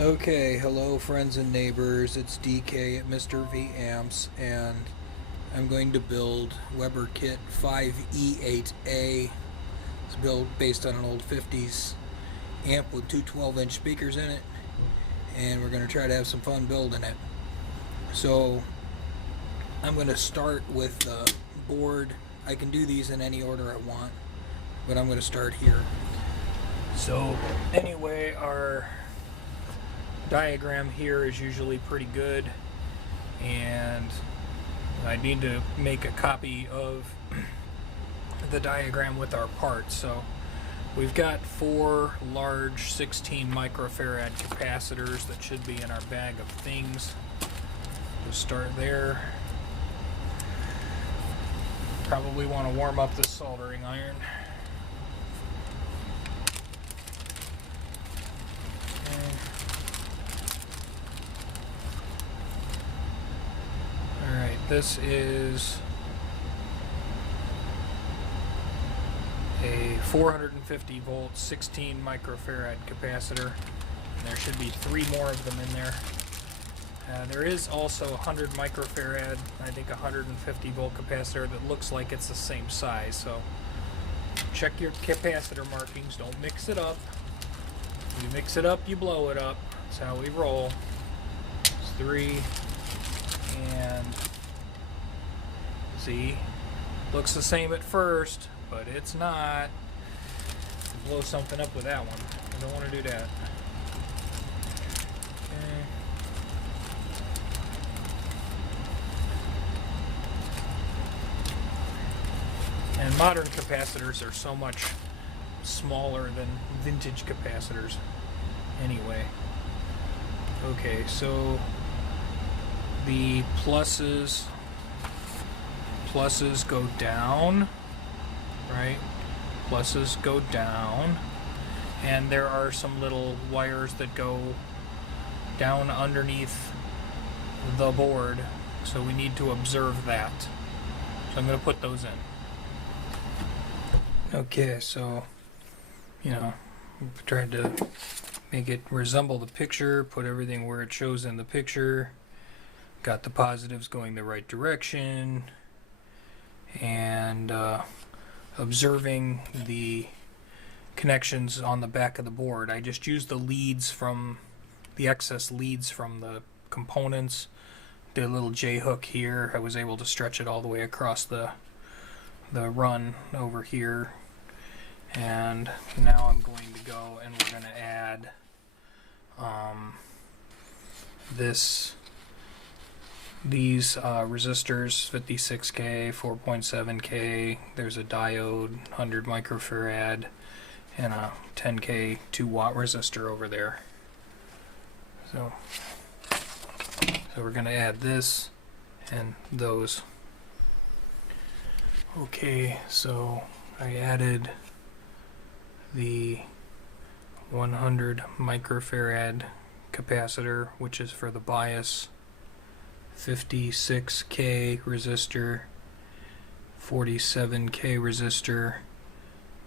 Okay, hello friends and neighbors, it's DK at Mr. V Amps, and I'm going to build Weber Kit 5E8A. It's built based on an old 50's amp with two 12-inch speakers in it, and we're going to try to have some fun building it. So I'm going to start with the board. I can do these in any order I want, but I'm going to start here. So anyway, our diagram here is usually pretty good, and I need to make a copy of the diagram with our parts. So we've got four large 16 microfarad capacitors that should be in our bag of things. We'll start there. Probably want to warm up the soldering iron. Alright, this is a 450 volt 16 microfarad capacitor, and there should be three more of them in there. There is also a 100 microfarad, I think 150 volt capacitor that looks like it's the same size, so check your capacitor markings, don't mix it up. You mix it up, you blow it up. That's how we roll. It's three, and see, looks the same at first, but it's not. Blow something up with that one. I don't want to do that. Okay. And modern capacitors are so much smaller than vintage capacitors anyway. Okay, so the pluses go down, right? Pluses go down, and there are some little wires that go down underneath the board, so we need to observe that. So I'm going to put those in. Okay, so tried to make it resemble the picture, put everything where it shows in the picture, got the positives going the right direction, and observing the connections on the back of the board. I just used the leads from the excess leads from the components, did a little J-hook here. I was able to stretch it all the way across the run over here. And now I'm going to go and we're going to add these resistors, 56K, 4.7K. There's a diode, 100 microfarad, and a 10K 2-watt resistor over there. So we're going to add this and those. Okay, so I added the 100 microfarad capacitor, which is for the bias, 56K resistor, 47K resistor,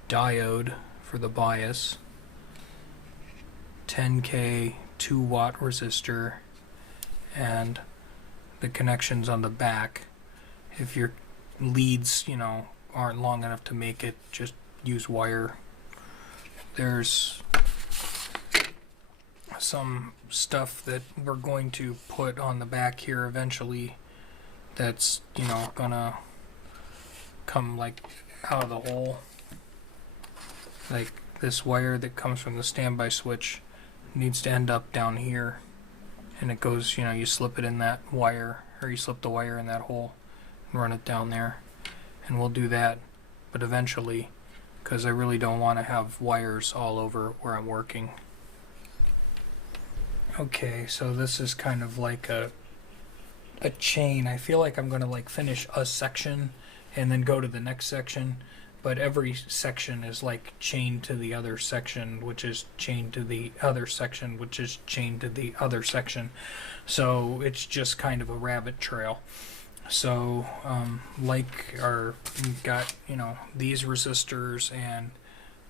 diode for the bias, 10K 2-watt resistor, and the connections on the back. If your leads, aren't long enough to make it, just use wire. There's some stuff that we're going to put on the back here eventually that's, gonna come like out of the hole. Like this wire that comes from the standby switch needs to end up down here, and it goes, you slip it in that wire, or you slip the wire in that hole and run it down there, and we'll do that, but eventually, because I really don't want to have wires all over where I'm working. Okay, so this is kind of like a chain. I feel like I'm going to finish a section and then go to the next section, but every section is chained to the other section, which is chained to the other section, which is chained to the other section. So it's just kind of a rabbit trail. So we've got these resistors and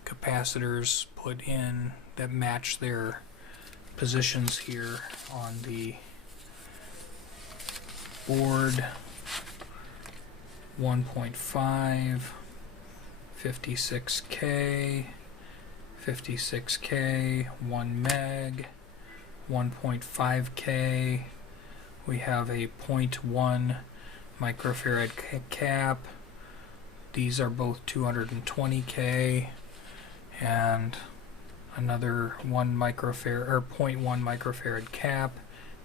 capacitors put in that match their positions here on the board. 1.5, 56K, 56K, 1 meg, 1.5K. We have a 0.1 microfarad cap. These are both 220K, and another 1 microfarad or 0.1 microfarad cap,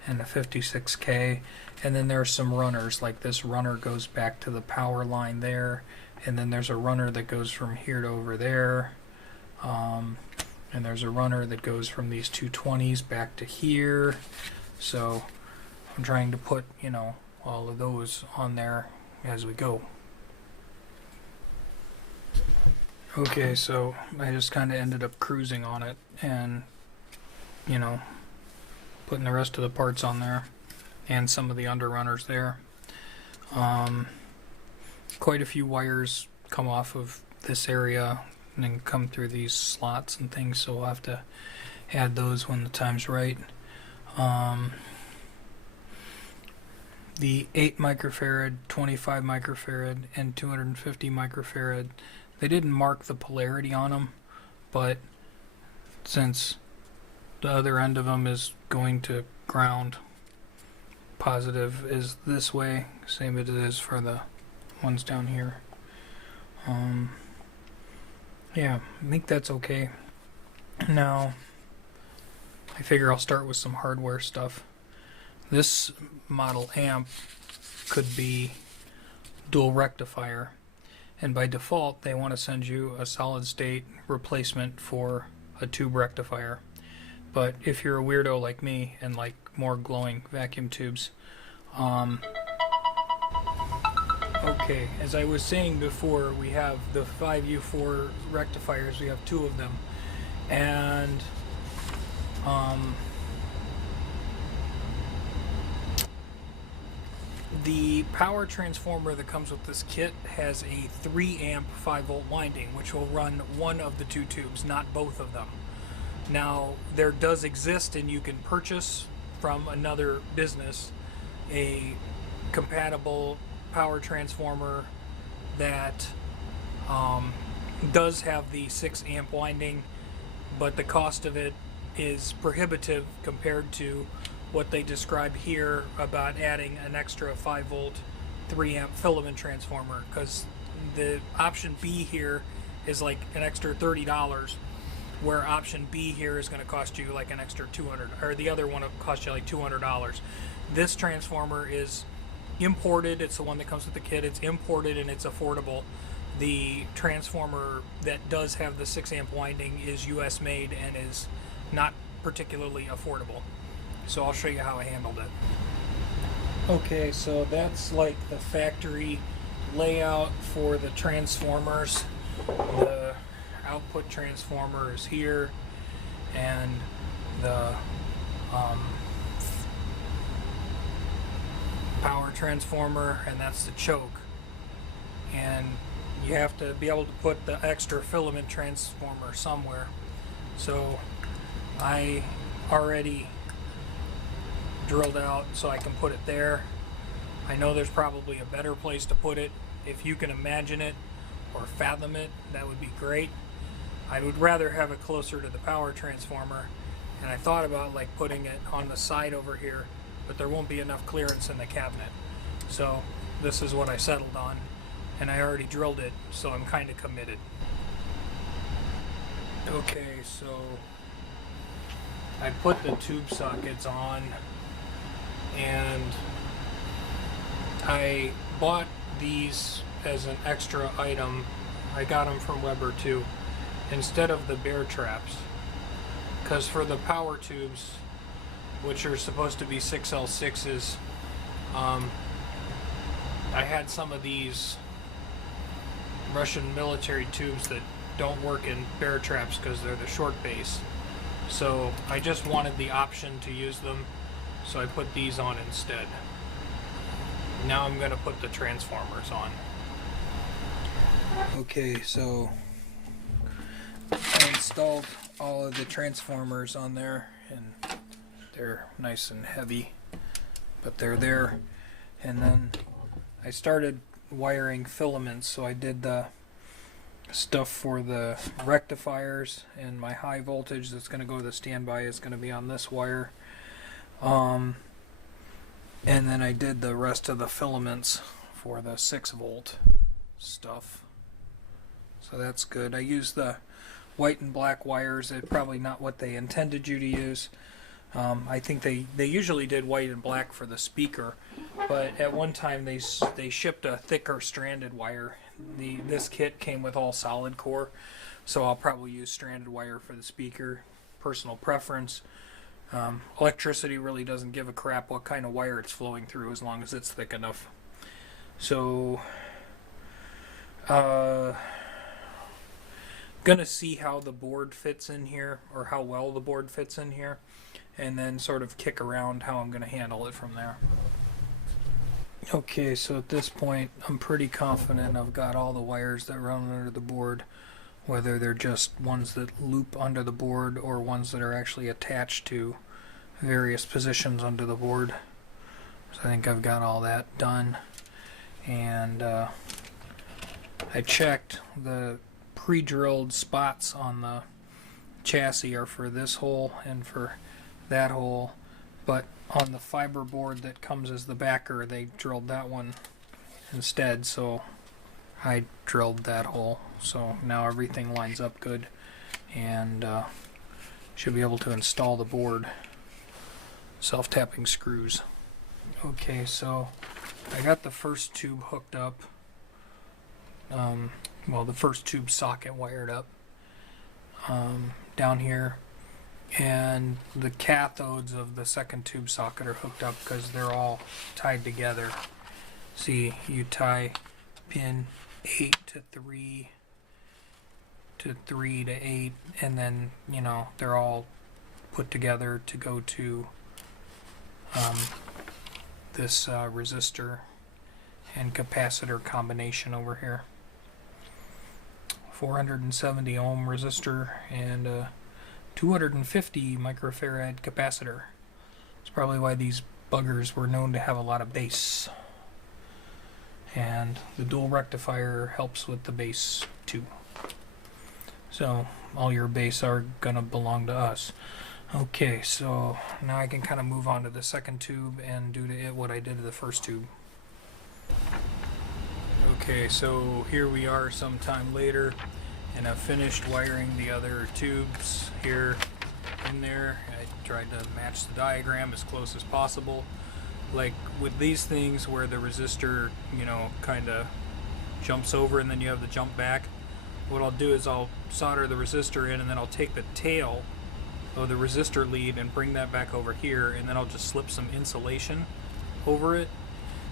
and a 56K. And then there's some runners, like this runner goes back to the power line there, and then there's a runner that goes from here to over there, and there's a runner that goes from these 220s back to here. So I'm trying to put, you know, all of those on there as we go. Okay, so I just kind of ended up cruising on it and, you know, putting the rest of the parts on there and some of the underrunners there. Quite a few wires come off of this area and then come through these slots and things, so we'll have to add those when the time's right. The 8 microfarad, 25 microfarad, and 250 microfarad, they didn't mark the polarity on them, but since the other end of them is going to ground, positive is this way, same as it is for the ones down here. Yeah, I think that's okay. Now, I figure I'll start with some hardware stuff. This model amp could be dual rectifier, and by default they want to send you a solid state replacement for a tube rectifier. But if you're a weirdo like me and like more glowing vacuum tubes, okay, as I was saying before, we have the 5U4 rectifiers. We have 2 of them, and the power transformer that comes with this kit has a 3 amp 5 volt winding, which will run one of the 2 tubes, not both of them. Now, there does exist, and you can purchase from another business, a compatible power transformer that does have the 6 amp winding, but the cost of it is prohibitive compared to what they describe here about adding an extra 5 volt 3 amp filament transformer, because the option B here is like an extra $30, where option B here is going to cost you like an extra $200, or the other one will cost you like $200. This transformer is imported. It's the one that comes with the kit. It's imported and it's affordable. The transformer that does have the 6 amp winding is US made and is not particularly affordable. So I'll show you how I handled it. Okay, so that's like the factory layout for the transformers. The output transformer is here, and the power transformer, and that's the choke. And you have to be able to put the extra filament transformer somewhere. So I already drilled out so I can put it there. I know there's probably a better place to put it. If you can imagine it or fathom it, that would be great. I would rather have it closer to the power transformer, and I thought about like putting it on the side over here, but there won't be enough clearance in the cabinet. So this is what I settled on, and I already drilled it, so I'm kind of committed. Okay, so I put the tube sockets on, and I bought these as an extra item. I got them from Weber too, instead of the bear traps, because for the power tubes, which are supposed to be 6L6s, I had some of these Russian military tubes that don't work in bear traps because they're the short base. So I just wanted the option to use them, so I put these on instead. Now I'm going to put the transformers on. Okay, so I installed all of the transformers on there, and They're nice and heavy, but they're there. And then I started wiring filaments, so I did the stuff for the rectifiers, and my high voltage that's going to go to the standby is going to be on this wire. And then I did the rest of the filaments for the 6-volt stuff. So that's good. I used the white and black wires. They're probably not what they intended you to use. I think they usually did white and black for the speaker, but at one time they shipped a thicker stranded wire. This kit came with all solid core, so I'll probably use stranded wire for the speaker. Personal preference. Electricity really doesn't give a crap what kind of wire it's flowing through as long as it's thick enough. So gonna see how the board fits in here, or how well the board fits in here, and then sort of kick around how I'm gonna handle it from there. Okay, so at this point I'm pretty confident I've got all the wires that run under the board, whether they're just ones that loop under the board or ones that are actually attached to various positions under the board. So I think I've got all that done. And I checked the pre-drilled spots on the chassis are for this hole and for that hole, but on the fiber board that comes as the backer they drilled that one instead, so I drilled that hole. So now everything lines up good, and should be able to install the board. Self-tapping screws. Okay, so I got the first tube hooked up. Well, the first tube socket wired up down here, and the cathodes of the second tube socket are hooked up because they're all tied together. See, you tie pin 8 to 3 to 3 to 8, and then, you know, they're all put together to go to this resistor and capacitor combination over here. 470 ohm resistor and a 250 microfarad capacitor. That's probably why these buggers were known to have a lot of bass. And the dual rectifier helps with the bass too. So all your bass are gonna belong to us. Okay, so now I can kind of move on to the second tube and do to it what I did to the first tube. Okay, so here we are sometime later, and I've finished wiring the other tubes here in there. I tried to match the diagram as close as possible. Like with these things where the resistor, you know, kind of jumps over and then you have the jump back, what I'll do is I'll solder the resistor in, and then I'll take the tail of the resistor lead and bring that back over here, and then I'll just slip some insulation over it.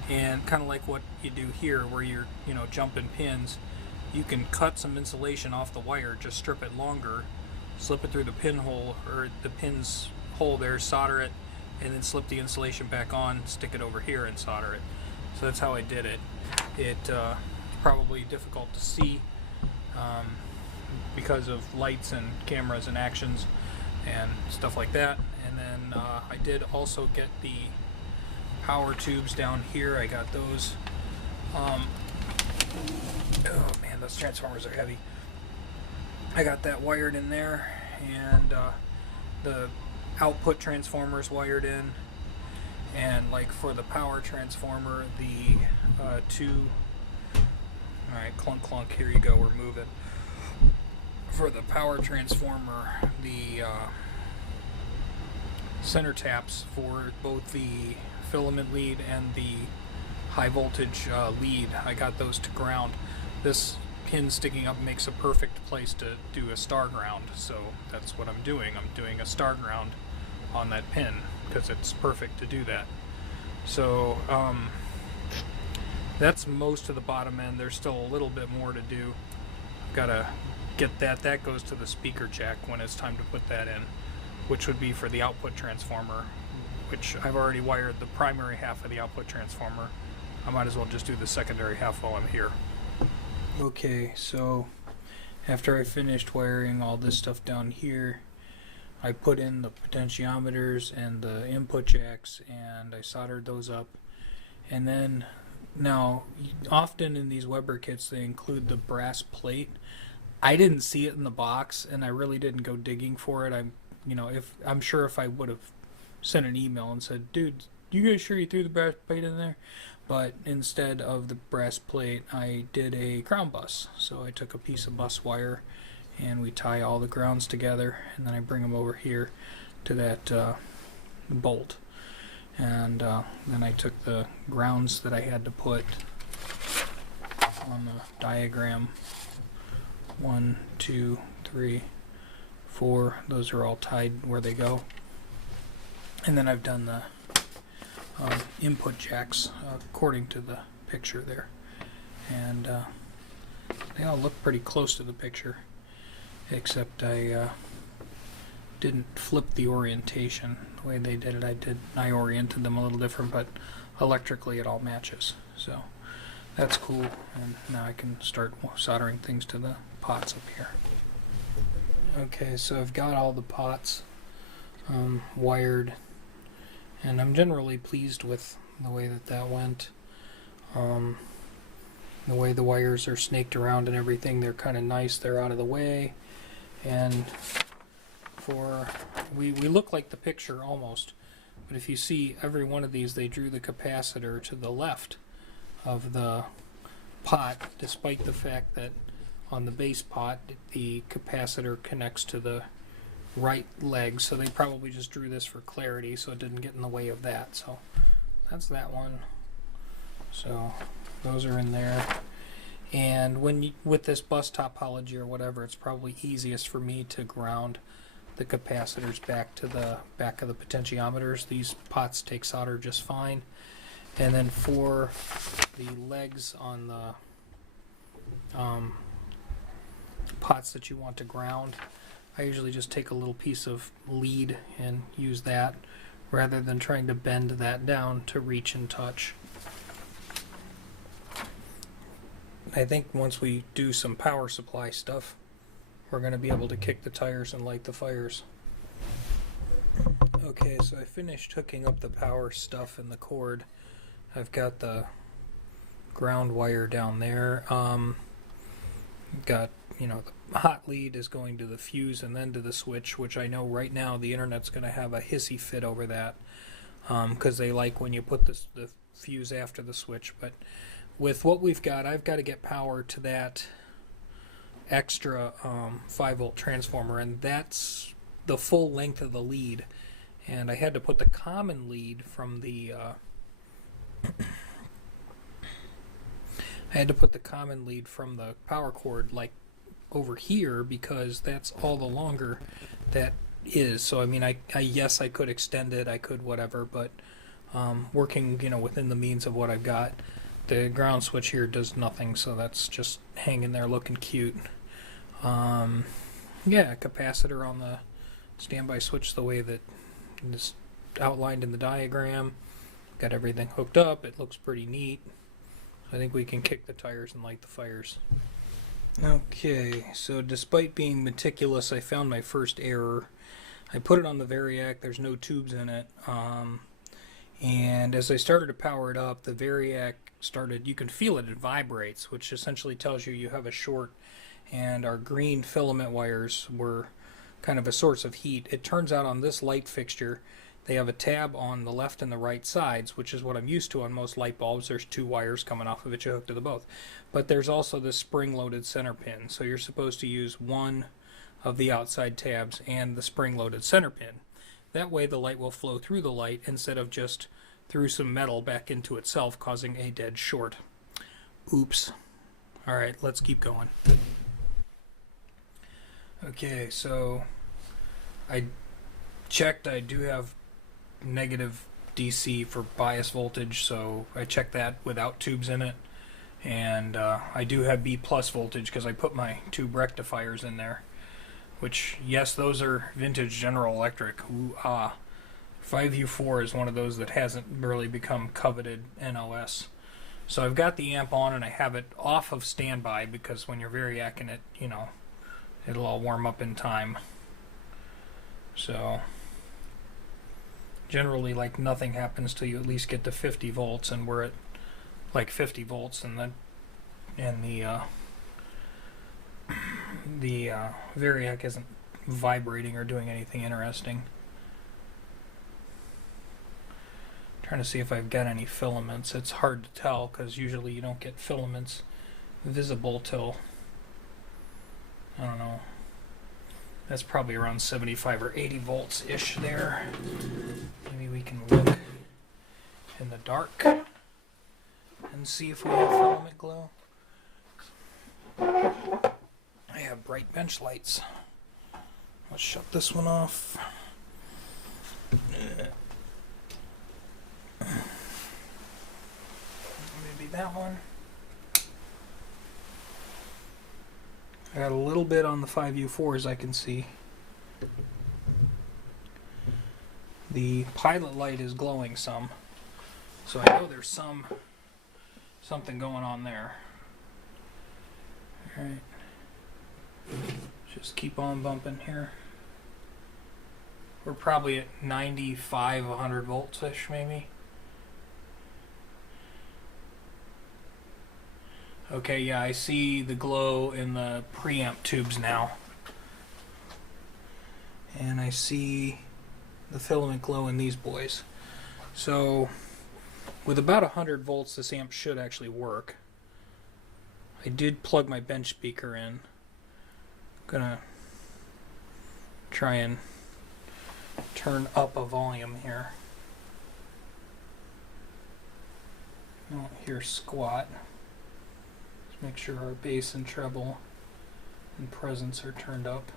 And kind of like what you do here where you're, you know, jumping pins, you can cut some insulation off the wire, just strip it longer, slip it through the pinhole or the pin's hole there, solder it, and then slip the insulation back on, stick it over here and solder it. So that's how I did it. It's probably difficult to see because of lights and cameras and actions and stuff like that. And then I did also get the power tubes down here. I got those. Oh man, those transformers are heavy. I got that wired in there, and the output transformers wired in, and like for the power transformer, the two. All right, clunk clunk. Here you go. We're moving. For the power transformer, the center taps for both the filament lead and the high voltage lead, I got those to ground. This pin sticking up makes a perfect place to do a star ground, so that's what I'm doing. I'm doing a star ground on that pin because it's perfect to do that. So that's most of the bottom end. There's still a little bit more to do. I've got to get that. That goes to the speaker jack when it's time to put that in, which would be for the output transformer, which I've already wired the primary half of the output transformer. I might as well just do the secondary half while I'm here. Okay, so after I finished wiring all this stuff down here, I put in the potentiometers and the input jacks, and I soldered those up. And then, now, often in these Weber kits they include the brass plate. I didn't see it in the box, and I really didn't go digging for it. I'm sure if I would have sent an email and said, "Dude, you guys sure you threw the brass plate in there?" But instead of the brass plate, I did a ground bus. So I took a piece of bus wire, and we tie all the grounds together, and then I bring them over here to that bolt. And then I took the grounds that I had to put on the diagram. 1, 2, 3, 4. Those are all tied where they go. And then I've done the input jacks according to the picture there. And they all look pretty close to the picture, except I didn't flip the orientation the way they did it. I oriented them a little different, but electrically it all matches. So that's cool, and now I can start soldering things to the pots up here. Okay, so I've got all the pots wired, and I'm generally pleased with the way that went. The way the wires are snaked around and everything, they're kind of nice. They're out of the way, and we look like the picture almost, but if you see every one of these, they drew the capacitor to the left of the pot, despite the fact that on the base pot the capacitor connects to the right leg, so they probably just drew this for clarity so it didn't get in the way of that. So that's that one. So those are in there. And with this bus topology or whatever, it's probably easiest for me to ground the capacitors back to the back of the potentiometers. These pots take solder just fine. And then for the legs on the pots that you want to ground, I usually just take a little piece of lead and use that rather than trying to bend that down to reach and touch. I think once we do some power supply stuff, we're going to be able to kick the tires and light the fires. Okay, so I finished hooking up the power stuff and the cord. I've got the ground wire down there. Got, the hot lead is going to the fuse and then to the switch, which I know right now the internet's going to have a hissy fit over that, because they like when you put the fuse after the switch. But with what we've got, I've got to get power to that extra 5-volt transformer, and that's the full length of the lead. And I had to put the common lead from the power cord like over here, because that's all the longer that is. So I mean, I yes, I could extend it, I could whatever, but working within the means of what I've got. The ground switch here does nothing, so that's just hanging there looking cute. Yeah, capacitor on the standby switch the way that is outlined in the diagram. Got everything hooked up. It looks pretty neat. I think we can kick the tires and light the fires. Okay, so despite being meticulous, I found my first error. I put it on the Variac. There's no tubes in it. And as I started to power it up, the Variac started, you can feel it vibrates, which essentially tells you have a short, and our green filament wires were kind of a source of heat. It turns out on this light fixture, they have a tab on the left and the right sides, which is what I'm used to on most light bulbs. There's 2 wires coming off of it, you hook to the both. But there's also this spring-loaded center pin, so you're supposed to use one of the outside tabs and the spring-loaded center pin. That way the light will flow through the light instead of just through some metal back into itself, causing a dead short. Oops. Alright, let's keep going. Okay, so I checked. I do have negative DC for bias voltage, so I checked that without tubes in it. And I do have B plus voltage because I put my tube rectifiers in there, which, yes, those are vintage General Electric. Ooh, 5U4 is one of those that hasn't really become coveted NOS. So I've got the amp on and I have it off of standby, because when you're Variacing it, it'll all warm up in time. So generally, like, nothing happens till you at least get to 50 volts, and we're at like 50 volts, and the Variac isn't vibrating or doing anything interesting. Trying to see if I've got any filaments. It's hard to tell because usually you don't get filaments visible till, I don't know, that's probably around 75 or 80 volts ish there. Maybe we can look in the dark and see if we have filament glow. I have bright bench lights. Let's shut this one off. Maybe that one. I got a little bit on the 5U4s I can see. The pilot light is glowing some, so I know there's something going on there. Alright. Just keep on bumping here. We're probably at 95, 100 volts-ish maybe. Okay, yeah, I see the glow in the preamp tubes now. And I see the filament glow in these boys. So, with about 100 volts, this amp should actually work. I did plug my bench speaker in. I'm gonna try and turn up a volume here. I don't hear squat. Just make sure our bass and treble and presence are turned up.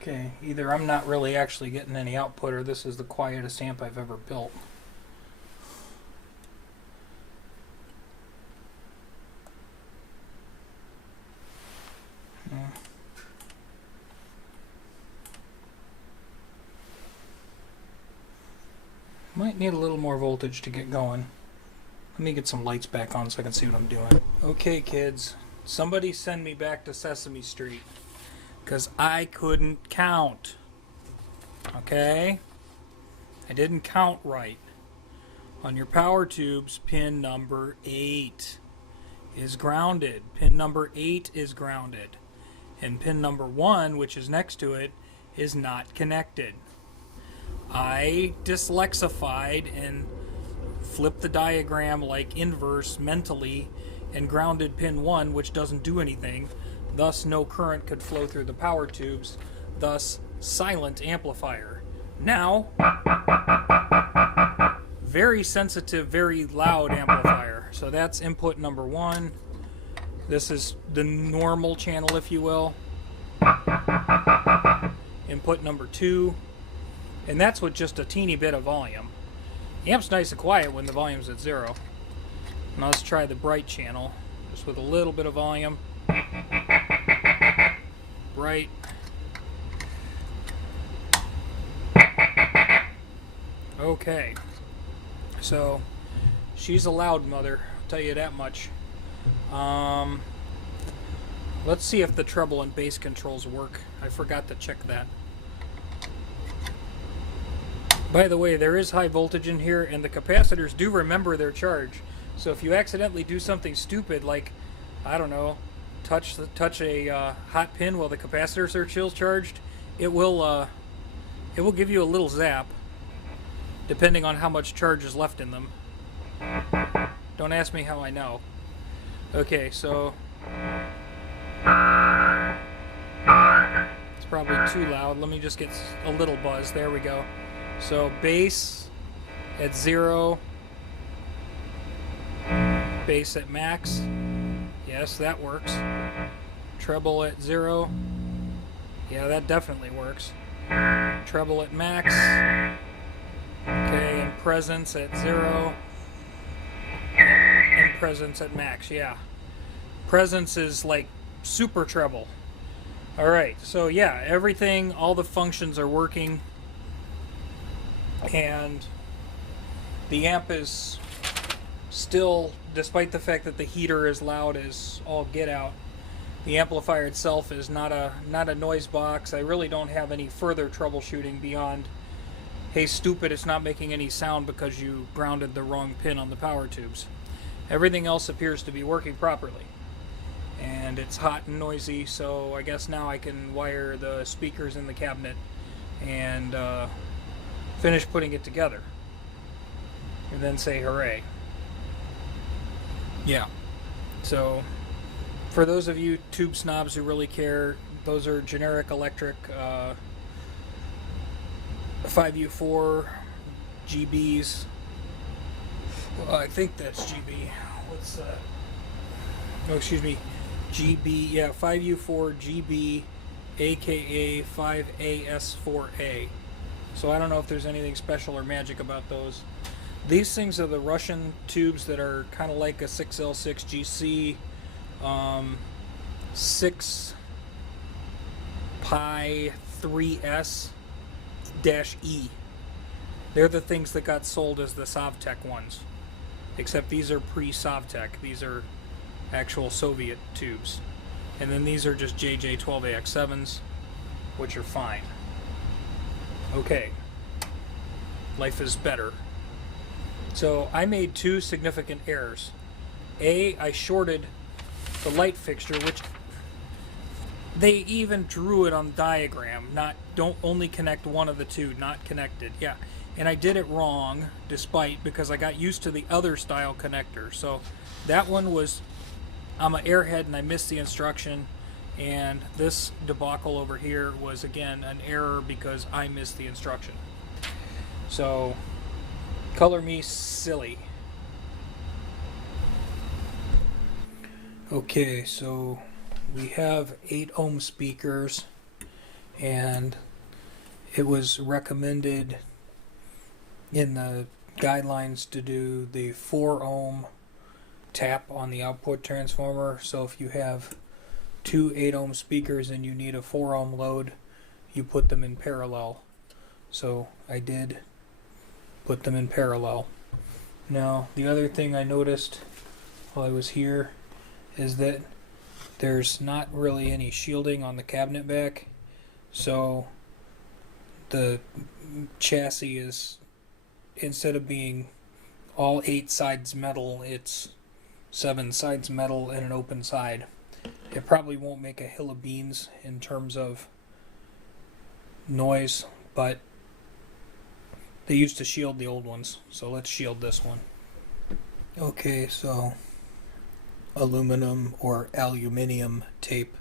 Okay, either I'm not really actually getting any output, or this is the quietest amp I've ever built. Might need a little more voltage to get going. Let me get some lights back on so I can see what I'm doing. Okay, kids, somebody send me back to Sesame Street, because I couldn't count. Okay? I didn't count right. On your power tubes, pin number 8 is grounded. Pin number 8 is grounded. And pin number 1, which is next to it, is not connected. I dyslexified and flipped the diagram like inverse mentally and grounded pin 1, which doesn't do anything. Thus, no current could flow through the power tubes. Thus, silent amplifier. Now, very sensitive, very loud amplifier. So that's input number 1. This is the normal channel, if you will. Input number 2. And that's with just a teeny bit of volume. The amp's nice and quiet when the volume's at 0. Now let's try the bright channel, just with a little bit of volume. Bright. Okay. So, she's a loud mother, I'll tell you that much. Let's see if the treble and bass controls work. I forgot to check that. By the way, there is high voltage in here, and the capacitors do remember their charge. So if you accidentally do something stupid, like, I don't know, touch a hot pin while the capacitors are still charged, it will give you a little zap, depending on how much charge is left in them. Don't ask me how I know. Okay, so it's probably too loud. Let me just get a little buzz. There we go. So bass at 0, bass at max. Yes, that works. Treble at 0. Yeah, that definitely works. Treble at max. Okay, and presence at 0. And presence at max, yeah. Presence is like super treble. Alright, so yeah, everything, all the functions are working. And the amp is still, despite the fact that the heater is loud as all get out, the amplifier itself is not a noise box. I really don't have any further troubleshooting beyond, hey stupid, it's not making any sound because you grounded the wrong pin on the power tubes. Everything else appears to be working properly. And it's hot and noisy, so I guess now I can wire the speakers in the cabinet and finish putting it together. And then say hooray. Yeah. So, for those of you tube snobs who really care, those are generic electric 5U4 GBs. I think that's GB. What's that? Oh, excuse me. GB, yeah, 5U4 GB, aka 5AS4A. So I don't know if there's anything special or magic about those. These things are the Russian tubes that are kind of like a 6L6 GC 6 Pi 3S-E. They're the things that got sold as the Sovtek ones. Except these are pre-Sovtek. These are actual Soviet tubes. And then these are just JJ12AX7s, which are fine. Okay. Life is better. So I made two significant errors. A, I shorted the light fixture, which they even drew it on the diagram. Don't only connect one of the two, not connected. Yeah. And I did it wrong, because I got used to the other style connector. So that one was, I'm an airhead and I missed the instruction. And this debacle over here was, again, an error because I missed the instruction. So, color me silly. Okay, so we have 8 ohm speakers, and it was recommended in the guidelines to do the 4 ohm tap on the output transformer. So if you have 2 8 ohm speakers and you need a 4 ohm load, you put them in parallel. So I did put them in parallel. Now the other thing I noticed while I was here is that there's not really any shielding on the cabinet back, so the chassis is, instead of being all 8 sides metal, it's 7 sides metal and an open side. It probably won't make a hill of beans in terms of noise, but they used to shield the old ones, so let's shield this one. Okay, so aluminum or aluminium tape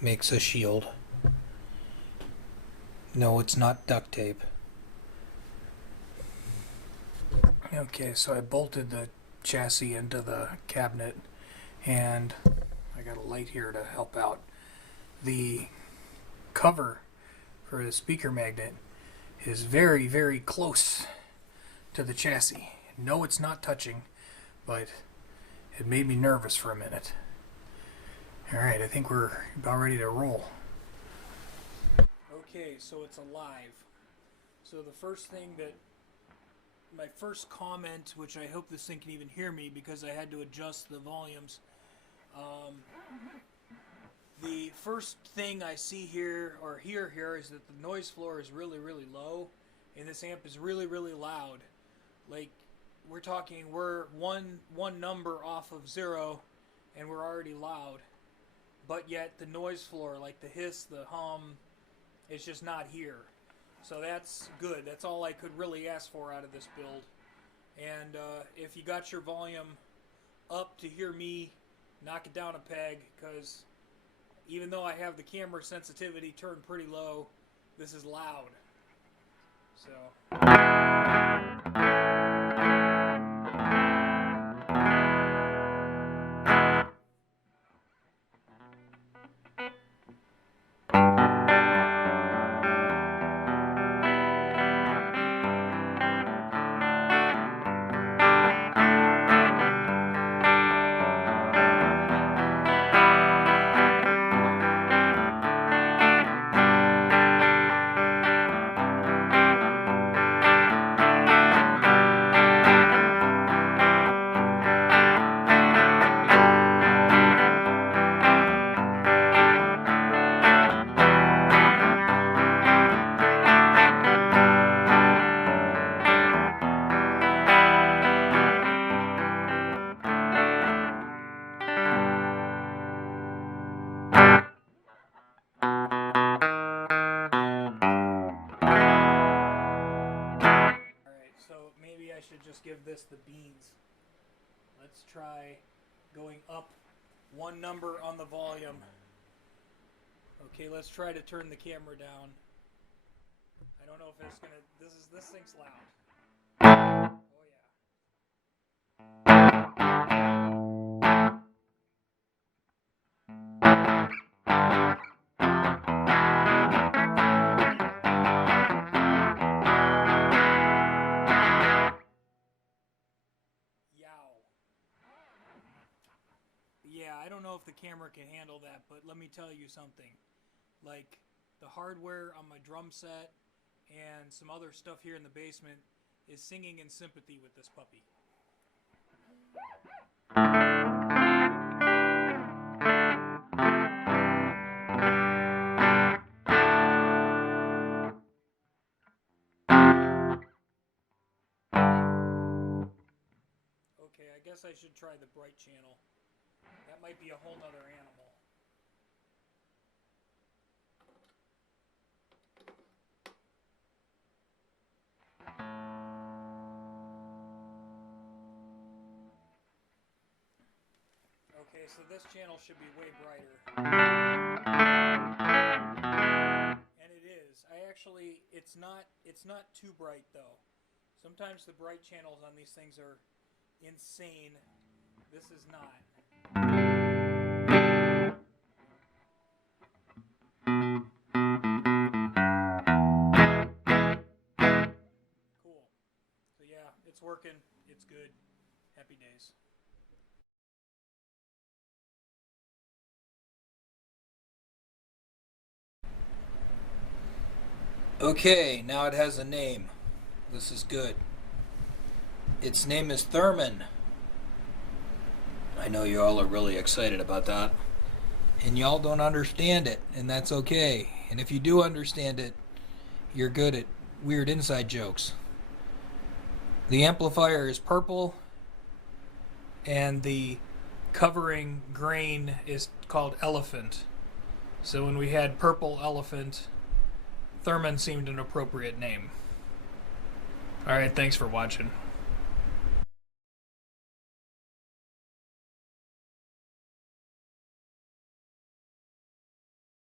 makes a shield. No, it's not duct tape. Okay, so I bolted the chassis into the cabinet, and I got a light here to help out. The cover for the speaker magnet is very, very close to the chassis. No, it's not touching, but it made me nervous for a minute. Alright, I think we're about ready to roll. Okay, so it's alive. So the first thing that, my first comment, which I hope this thing can even hear me because I had to adjust the volumes. The first thing I see here, or hear here, is that the noise floor is really, really low, and this amp is really, really loud. Like, we're talking, we're one number off of 0, and we're already loud. But yet, the noise floor, like the hiss, the hum, is just not here. So that's good. That's all I could really ask for out of this build. And if you got your volume up to hear me, knock it down a peg, because even though I have the camera sensitivity turned pretty low, this is loud. So maybe I should just give this the beans. Let's try going up one number on the volume. Okay, let's try to turn the camera down. I don't know if it's gonna. This thing's loud. Oh yeah. Yeah, I don't know if the camera can handle that, but let me tell you something. Like, the hardware on my drum set and some other stuff here in the basement is singing in sympathy with this puppy. Okay, I guess I should try the bright channel. That might be a whole nother animal. Okay, so this channel should be way brighter. And it is. It's not too bright though. Sometimes the bright channels on these things are insane. This is not. Cool. So yeah, it's working. It's good. Happy days. Okay, now it has a name. This is good. Its name is Thurman. I know you all are really excited about that. And y'all don't understand it, and that's okay. And if you do understand it, you're good at weird inside jokes. The amplifier is purple, and the covering grain is called elephant. So when we had purple elephant, Thurman seemed an appropriate name. Alright, thanks for watching.